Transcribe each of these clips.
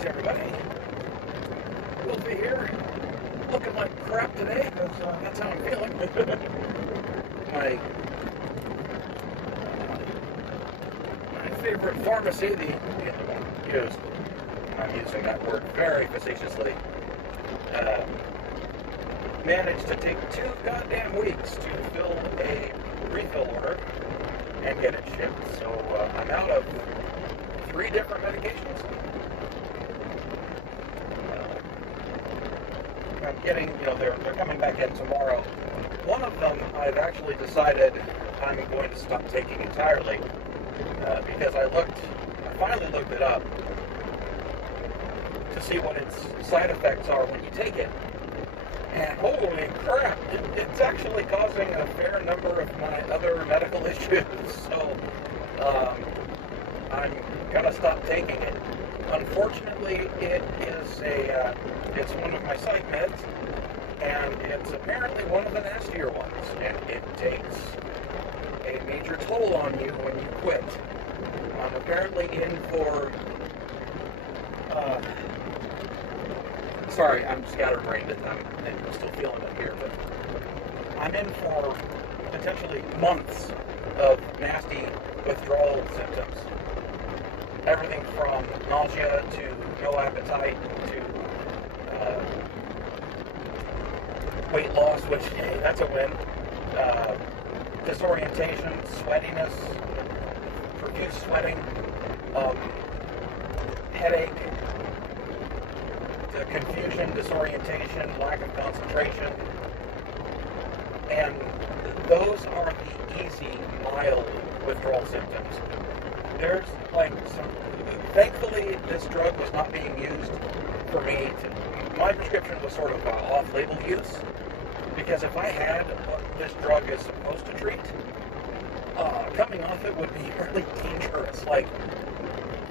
Greetings, everybody. We'll be here looking like crap today because that's how I'm feeling. My favorite pharmacy, the one used, I'm using that word very facetiously, managed to take 2 goddamn weeks to fill a refill order and get it shipped. So I'm out of 3 different medications. I'm getting, they're coming back in tomorrow. One of them I've actually decided I'm going to stop taking entirely because I finally looked it up to see what its side effects are when you take it. And holy crap, it's actually causing a fair number of my other medical issues. So I'm gonna stop taking it. Unfortunately, it's one of my psych meds, and it's apparently one of the nastier ones, and it takes a major toll on you when you quit. I'm apparently in for, sorry, I'm scatterbrained, I'm still feeling it here, but I'm in for potentially months of nasty withdrawal symptoms. Everything from nausea to no appetite to weight loss, which, hey, that's a win. Disorientation, sweatiness, profuse sweating, headache, confusion, disorientation, lack of concentration. And those are the easy, mild withdrawal symptoms. There's thankfully this drug was not being used for me my prescription was sort of off-label use, because if I had what this drug is supposed to treat, coming off it would be really dangerous, like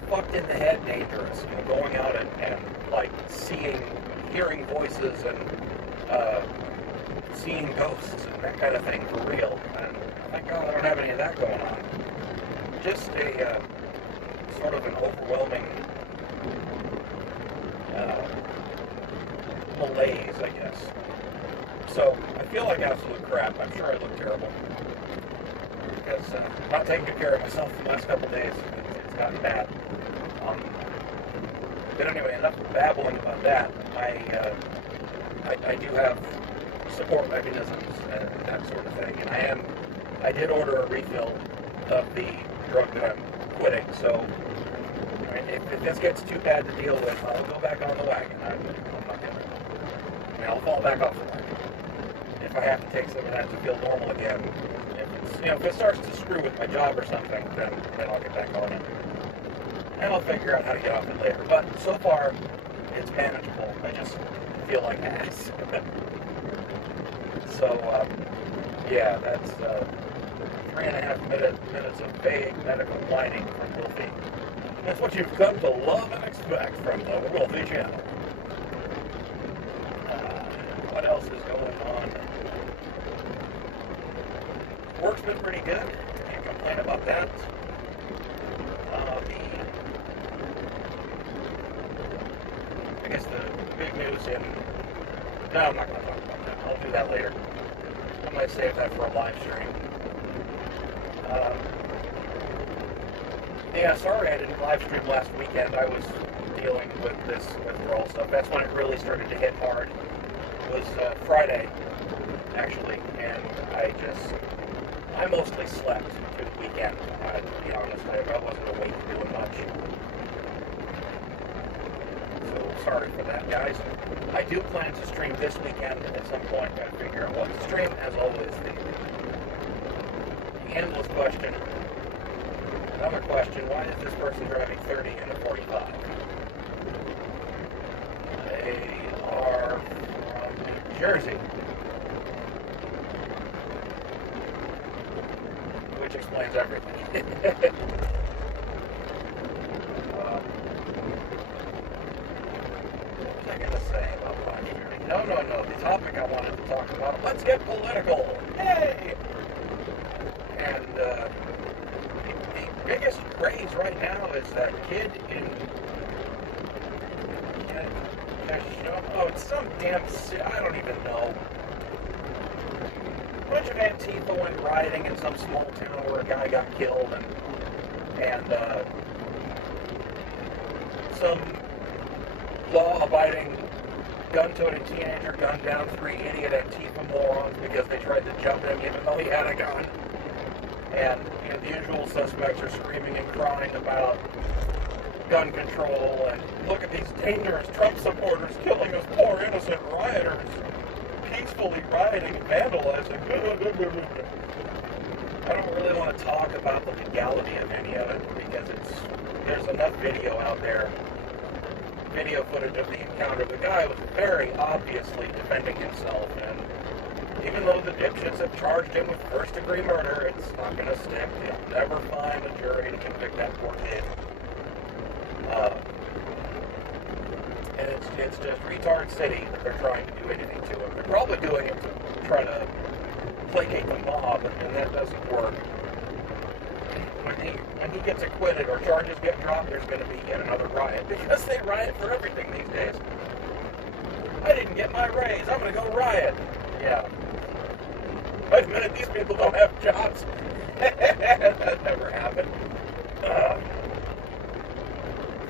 fucked in the head dangerous, going out and hearing voices and seeing ghosts and that kind of thing for real. And thank God I don't have any of that going on. Just a sort of an overwhelming malaise, I guess. So I feel like absolute crap. I'm sure I look terrible because I'm not taking good care of myself the last couple of days. It's gotten bad. But anyway, enough babbling about that. I do have support mechanisms and that sort of thing, and I did order a refill of the drug that I'm quitting, so if this gets too bad to deal with, I'll go back on the wagon. I'm not gonna, I'll fall back off the wagon. If I have to take some of that to feel normal again, if it starts to screw with my job or something, then I'll get back on it. And I'll figure out how to get off it later. But so far, it's manageable. I just feel like ass. So, yeah, that's 3.5 minutes of vague medical whining from Wolfie. That's what you've come to love and expect from the Wolfie channel. What else is going on? Work's been pretty good. Can't complain about that. I guess the big news no, I'm not going to talk about that. I'll do that later. I might save that for a live stream. Yeah, sorry I didn't live stream last weekend. I was dealing with this withdrawal stuff. That's when it really started to hit hard. It was Friday, actually, and I mostly slept through the weekend. To be honest, I wasn't awake doing much. So sorry for that, guys. I do plan to stream this weekend at some point. Gotta figure out what to stream. As always, the endless question. Another question, why is this person driving 30 in a 45? They are from New Jersey. Which explains everything. What was I going to say about live streaming? No. The topic I wanted to talk about. Let's get political. Yay! And the biggest craze right now is that kid in oh, it's some damn, I don't even know. A bunch of Antifa went rioting in some small town where a guy got killed, and some law-abiding, gun-toting teenager gunned down 3 idiot Antifa morons because they tried to jump him even though he had a gun. And the usual suspects are screaming and crying about gun control and look at these dangerous Trump supporters killing us poor innocent rioters, peacefully rioting and vandalizing. I don't really want to talk about the legality of any of it because there's enough video out there, video footage of the encounter. The guy was very obviously defending himself, and even though the dipshits have charged him with first-degree murder, it's not going to stick. They'll never find a jury to convict that poor kid. And it's just retard city that they're trying to do anything to him. They're probably doing it to try to placate the mob, and that doesn't work. When he gets acquitted or charges get dropped, there's going to be yet another riot, because they riot for everything these days. I didn't get my raise, I'm going to go riot. Yeah. Wait a minute, these people don't have jobs. That never happened.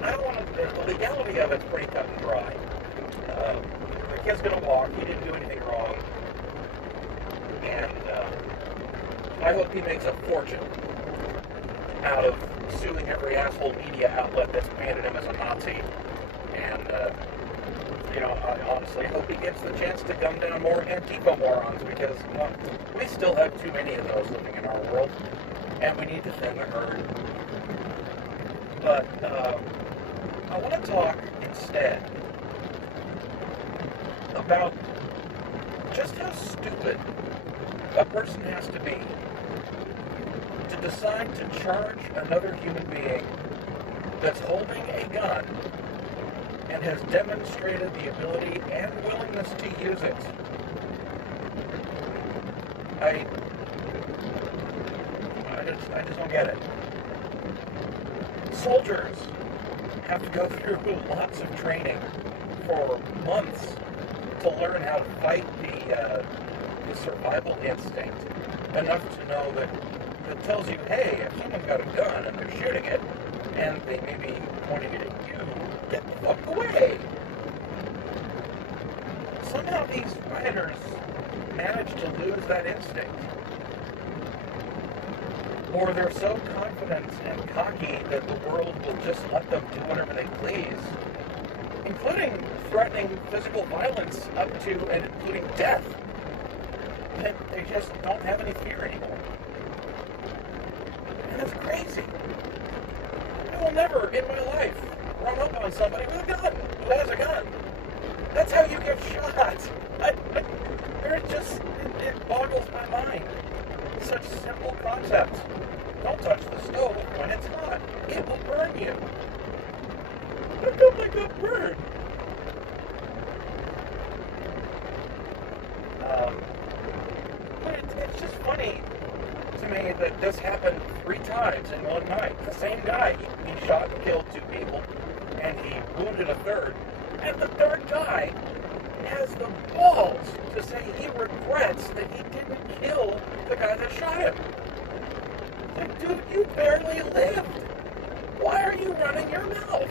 I don't want to, the legality of it's pretty cut and dry. The kid's going to walk, he didn't do anything wrong. And I hope he makes a fortune out of suing every asshole media outlet that's painted him as a Nazi. And, I honestly hope he gets the chance to gun down more Antifa morons because, we still have too many of those living in our world, and we need to thin the herd. But, I want to talk instead about just how stupid a person has to be to decide to charge another human being that's holding a gun and has demonstrated the ability and willingness to use it. I just don't get it. Soldiers have to go through lots of training for months to learn how to fight the survival instinct, enough to know that it tells you, hey, if someone's got a gun and they're shooting it, and they may be pointing it at you, get the fuck away. Somehow these rioters manage to lose that instinct. Or they're so confident and cocky that the world will just let them do whatever they please, including threatening physical violence up to and including death, that they just don't have any fear anymore. And it's crazy. I will never in my life run up on somebody with a gun, who has a gun. That's how you get shot. It boggles my mind. Such simple concepts. Don't touch the stove when it's hot. It will burn you. How come I got burned? But it's just funny to me that this happened 3 times in one night. The same guy, he shot and killed 2 people, and he wounded a 3rd. And the 3rd guy has the balls to say he regrets that he didn't kill the guy that shot him. Like, dude, you barely lived. Why are you running your mouth?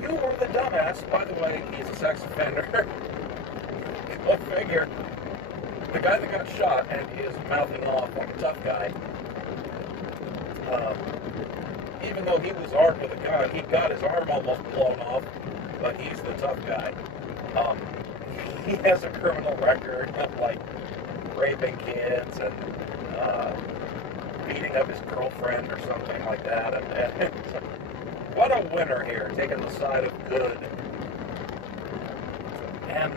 You were the dumbass. By the way, he's a sex offender. Go figure. The guy that got shot and is mouthing off like a tough guy, even though he was armed with a gun, he got his arm almost blown off, but he's the tough guy. He has a criminal record of, like, raping kids and beating up his girlfriend or something like that. And what a winner here, taking the side of good. And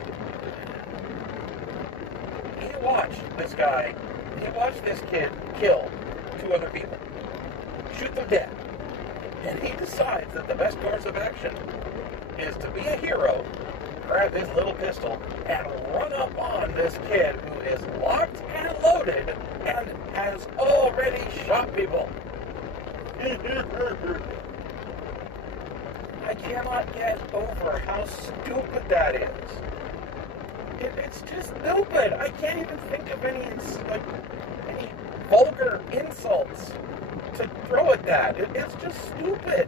he watched this kid kill 2 other people, shoot them dead. And he decides that the best course of action is to be a hero, grab his little pistol, and run up on this kid who is locked and loaded and has already shot people. I I cannot get over how stupid that is. It's just stupid. I can't even think of any vulgar insults to throw at that. It's just stupid.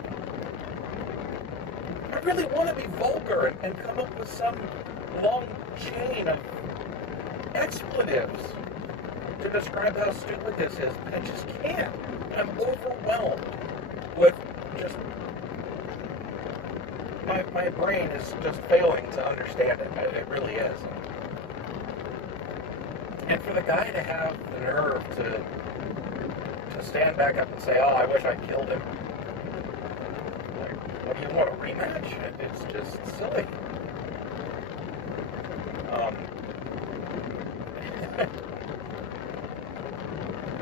I really want to be vulgar and come up with some long chain of expletives to describe how stupid this is, but I just can't. I'm overwhelmed with just... My brain is just failing to understand it. It really is. And for the guy to have the nerve to stand back up and say, oh, I wish I killed him. Like, what do you want, a rematch? It's just silly.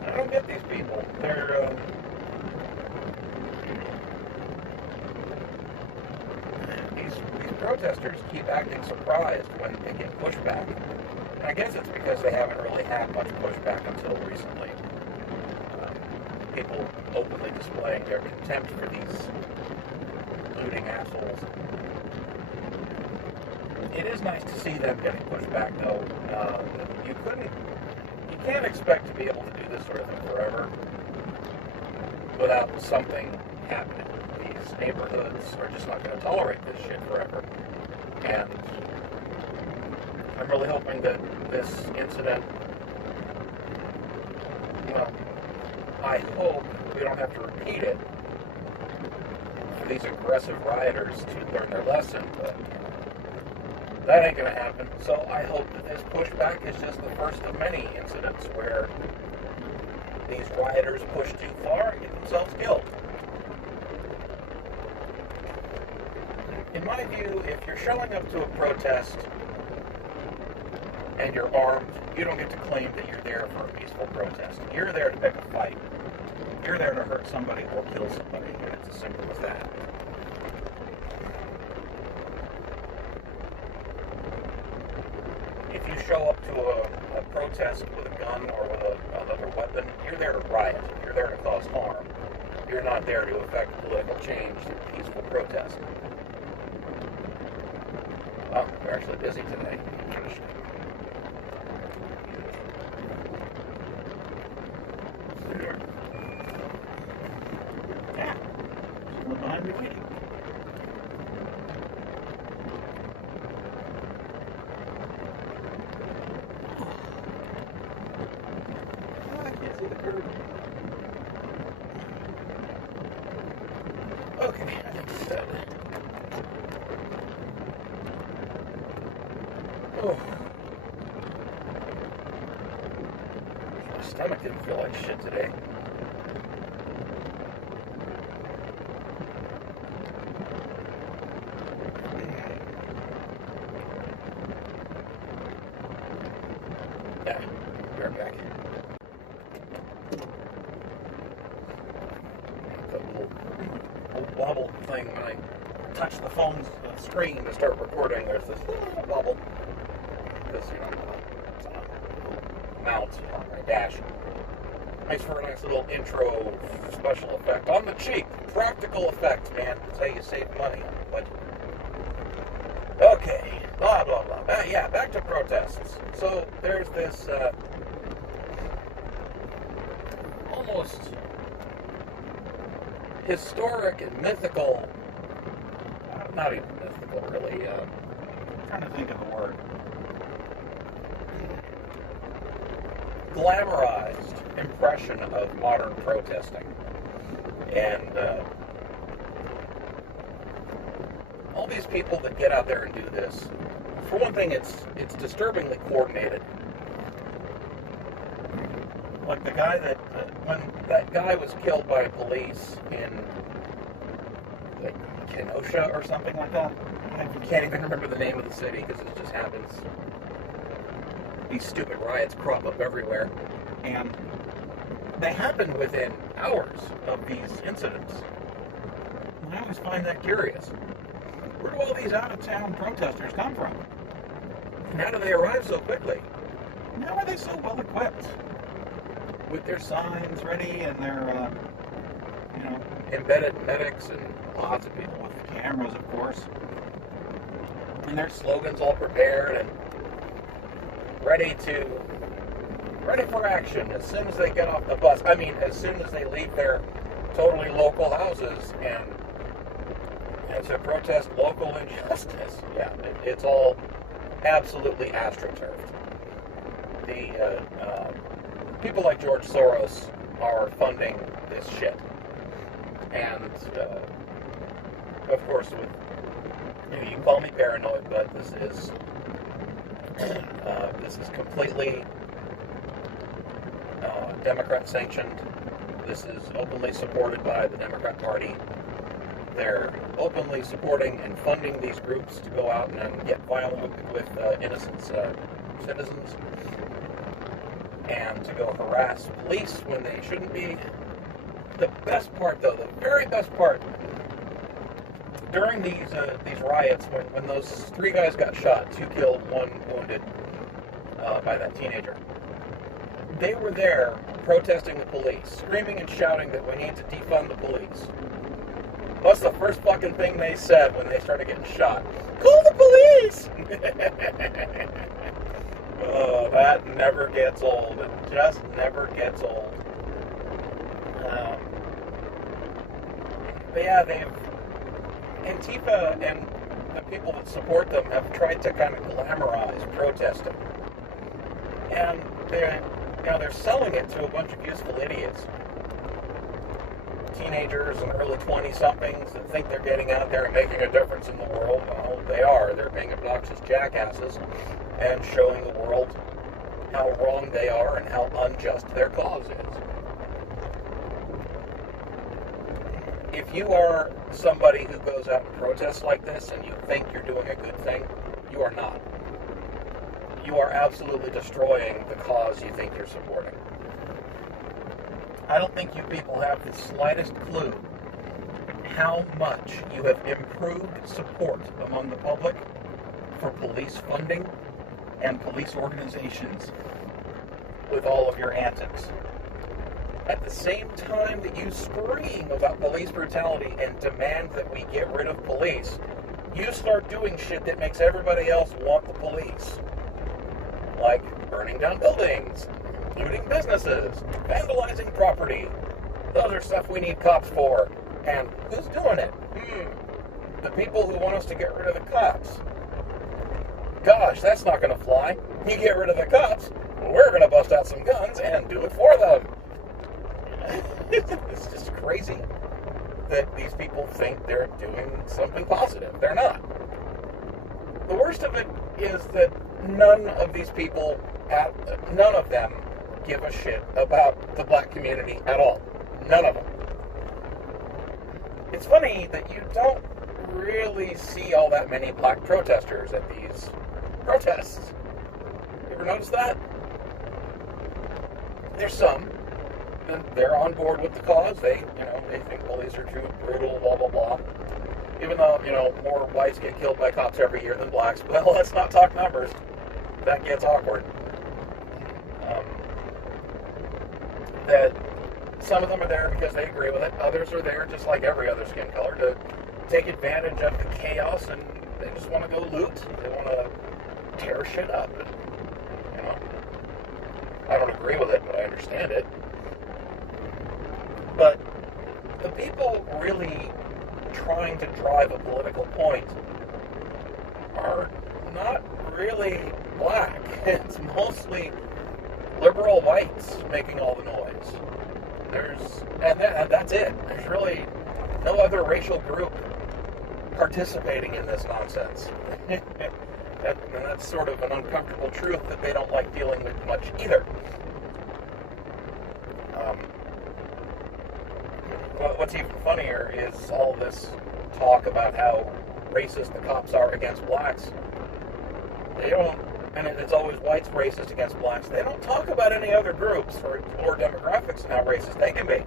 I don't get these people. These protesters keep acting surprised when they get pushback. And I guess it's because they haven't really had much pushback until recently. People openly displaying their contempt for these looting assholes. It is nice to see them getting pushed back, though. You can't expect to be able to do this sort of thing forever without something happening. These neighborhoods are just not going to tolerate this shit forever. And I'm really hoping that this incident, well, I hope we don't have to repeat it for these aggressive rioters to learn their lesson, but that ain't going to happen. So I hope that this pushback is just the first of many incidents where these rioters push too far and get themselves killed. In my view, if you're showing up to a protest and you're armed, you don't get to claim that you're there for a peaceful protest. You're there to pick a fight. You're there to hurt somebody or kill somebody, and it's as simple as that. If you show up to a protest with a gun or with another weapon, you're there to riot. You're there to cause harm. You're not there to effect political change through peaceful protest. Oh, we're actually busy today. Yeah. Someone behind me waiting. Oh, I can't see the curb. Okay, I think it's dead. Oh. My stomach didn't feel like shit today. Yeah, be right back. The little wobble thing when I touch the phone's screen to start recording, there's this little bubble. Because, it's a mount on my dash. Makes for a nice little intro special effect. On the cheap, practical effect, man. That's how you save money. What? Okay, blah, blah, blah. Yeah, back to protests. So, there's this, almost historic and mythical, not even mythical, really, I'm trying to think of the word. Glamorized impression of modern protesting. And all these people that get out there and do this, for one thing, it's disturbingly coordinated. Like the guy that, when that guy was killed by police in, like, Kenosha or something like that. I can't even remember the name of the city because it just happens. These stupid riots crop up everywhere, and they happen within hours of these incidents. And I always find that curious. Where do all these out-of-town protesters come from? And how do they arrive so quickly? And how are they so well equipped? With their signs ready and their, embedded medics and lots of people with cameras cameras, of course. And their slogans all prepared and ready for action as soon as they get off the bus. I mean, as soon as they leave their totally local houses and to protest local injustice. Yeah, it's all absolutely astroturfed. The people like George Soros are funding this shit, and of course, you can call me paranoid, but this is completely Democrat sanctioned. This is openly supported by the Democrat Party. They're openly supporting and funding these groups to go out and get violent with innocent citizens, and to go harass police when they shouldn't be. The best part, though, the very best part, during these riots, when those 3 guys got shot, 2 killed, 1 wounded by that teenager, they were there protesting the police, screaming and shouting that we need to defund the police. What's the first fucking thing they said when they started getting shot? Call the police! Oh, that never gets old. It just never gets old. But yeah, Antifa and the people that support them have tried to kind of glamorize protesting. And they're selling it to a bunch of useful idiots. Teenagers and early 20-somethings that think they're getting out there and making a difference in the world. Well, they are. They're being obnoxious jackasses and showing the world how wrong they are and how unjust their cause is. If you are somebody who goes out and protests like this and you think you're doing a good thing, you are not. You are absolutely destroying the cause you think you're supporting. I don't think you people have the slightest clue how much you have improved support among the public for police funding and police organizations with all of your antics. At the same time that you scream about police brutality and demand that we get rid of police, you start doing shit that makes everybody else want the police. Like burning down buildings, looting businesses, vandalizing property. Those are stuff we need cops for. And who's doing it? The people who want us to get rid of the cops. Gosh, that's not going to fly. You get rid of the cops, we're going to bust out some guns and do it for them. It's just crazy that these people think they're doing something positive. They're not. The worst of it is that none of these people, none of them give a shit about the black community at all. None of them. It's funny that you don't really see all that many black protesters at these protests. You ever notice that? There's some, and they're on board with the cause. They think police are too brutal, blah, blah, blah. Even though, more whites get killed by cops every year than blacks. Well, let's not talk numbers. That gets awkward. That some of them are there because they agree with it. Others are there, just like every other skin color, to take advantage of the chaos, and they just want to go loot. They want to tear shit up. And, I don't agree with it, but I understand it. But the people really trying to drive a political point are not really black. It's mostly liberal whites making all the noise. And that's it. There's really no other racial group participating in this nonsense. And that's sort of an uncomfortable truth that they don't like dealing with much either. What's even funnier is all this talk about how racist the cops are against blacks. They don't, and it's always whites racist against blacks. They don't talk about any other groups or demographics and how racist they can be.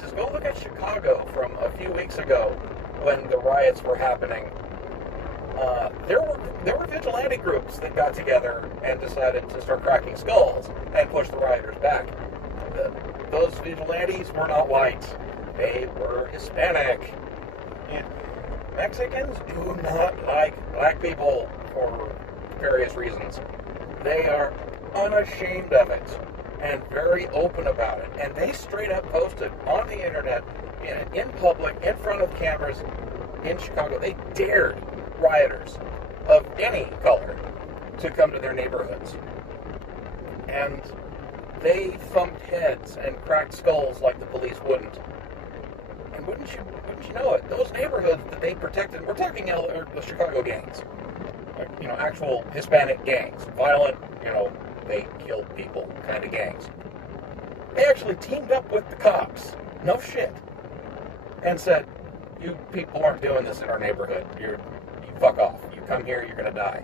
Just go look at Chicago from a few weeks ago when the riots were happening. There were vigilante groups that got together and decided to start cracking skulls and push the rioters back. Those vigilantes were not white. They were Hispanic. Mexicans do not like black people for various reasons. They are unashamed of it and very open about it. And they straight up posted on the internet, in public, in front of cameras in Chicago. They dared rioters of any color to come to their neighborhoods. And they thumped heads and cracked skulls like the police wouldn't. And wouldn't you know it, those neighborhoods that they protected, we're talking the Chicago gangs, like, actual Hispanic gangs, violent, they killed people kind of gangs. They actually teamed up with the cops, no shit, and said, you people aren't doing this in our neighborhood. You fuck off. You come here, you're going to die.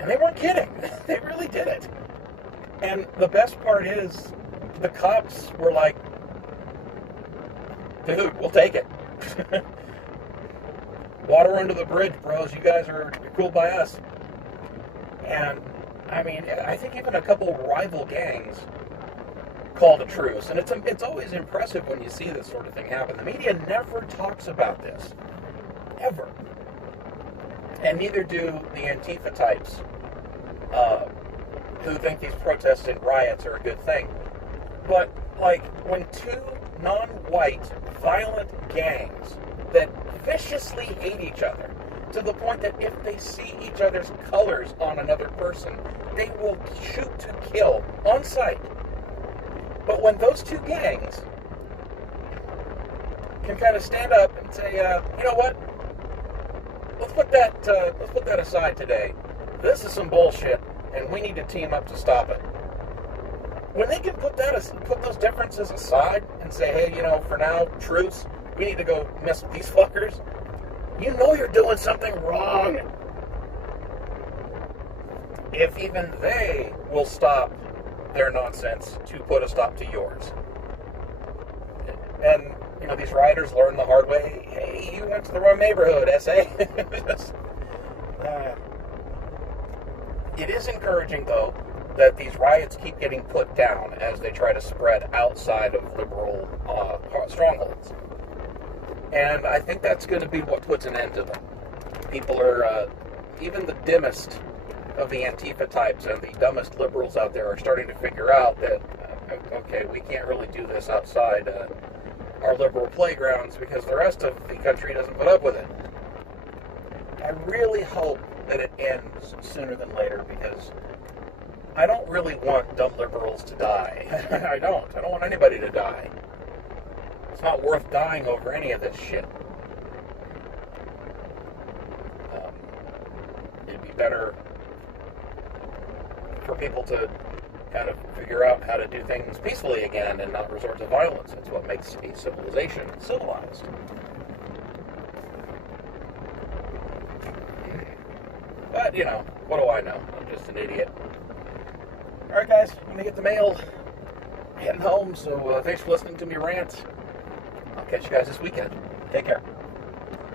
And they weren't kidding. They really did it. And the best part is, the cops were like, dude, we'll take it. Water under the bridge, bros. You guys are cool by us. And, I mean, I think even a couple rival gangs called a truce. And it's always impressive when you see this sort of thing happen. The media never talks about this. Ever. And neither do the Antifa types who think these protests and riots are a good thing. But, like, when two non-white violent gangs that viciously hate each other to the point that if they see each other's colors on another person, they will shoot to kill on sight. But when those two gangs can kind of stand up and say, you know what? Let's put that aside today. This is some bullshit, and we need to team up to stop it. When they can put those differences aside and say, hey, for now, truce, we need to go mess with these fuckers, you're doing something wrong. If even they will stop their nonsense to put a stop to yours. And, these rioters learn the hard way, hey, you went to the wrong neighborhood, SA. It is encouraging, though, that these riots keep getting put down as they try to spread outside of liberal strongholds. And I think that's going to be what puts an end to them. People are, even the dimmest of the Antifa types and the dumbest liberals out there are starting to figure out that, okay, we can't really do this outside our liberal playgrounds because the rest of the country doesn't put up with it. I really hope that it ends sooner than later because I don't really want dumb liberals to die. I don't want anybody to die. It's not worth dying over any of this shit. It'd be better for people to kind of figure out how to do things peacefully again and not resort to violence. It's what makes a civilization civilized. But, what do I know? I'm just an idiot. Alright guys, I'm going to get the mail. Heading home, so thanks for listening to me rant. I'll catch you guys this weekend. Take care.